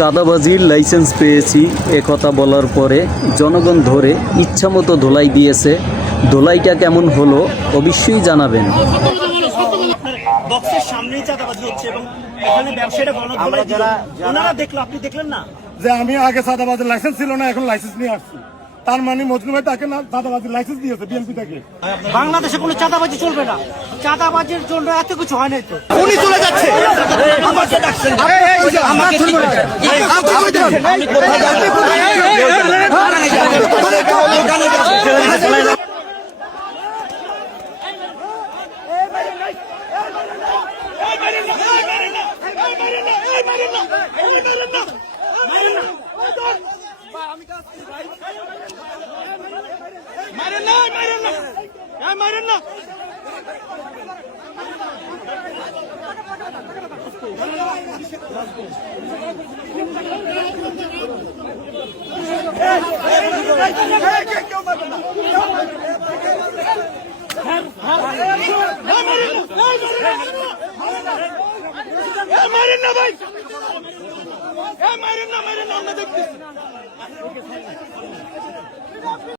চাঁদাবাজির লাইসেন্স পেয়েছি একথা বলার পরে জনগণ ধরে ইচ্ছামতো ধোলাই দিয়েছে। ধোলাইটা কেমন হলো অবশ্যই জানাবেন। বক্সের সামনেই চাঁদাবাজি হচ্ছে এবং এখানে ব্যবসায়ীরা গণধোলাই দিল। ওনারা দেখলো, আপনি দেখলেন না যে আমি আগে চাঁদাবাজির লাইসেন্স ছিল না, এখন লাইসেন্স নিয়ে আসছি। তার মানে মজনু ভাই তাকে না চাঁদাবাজির লাইসেন্স দিয়েছে বিএনপি থেকে। বাংলাদেশে কোনো চাঁদাবাজি চলবে না। চাঁদাবাজির জন্য এত কিছু হয় নাই তো। উনি চলে যাচ্ছে। আমাকে ডাকছেন। আমাকে মারেন না। মারেন না ভাই, মারেন না, আমরা দেখতেছি।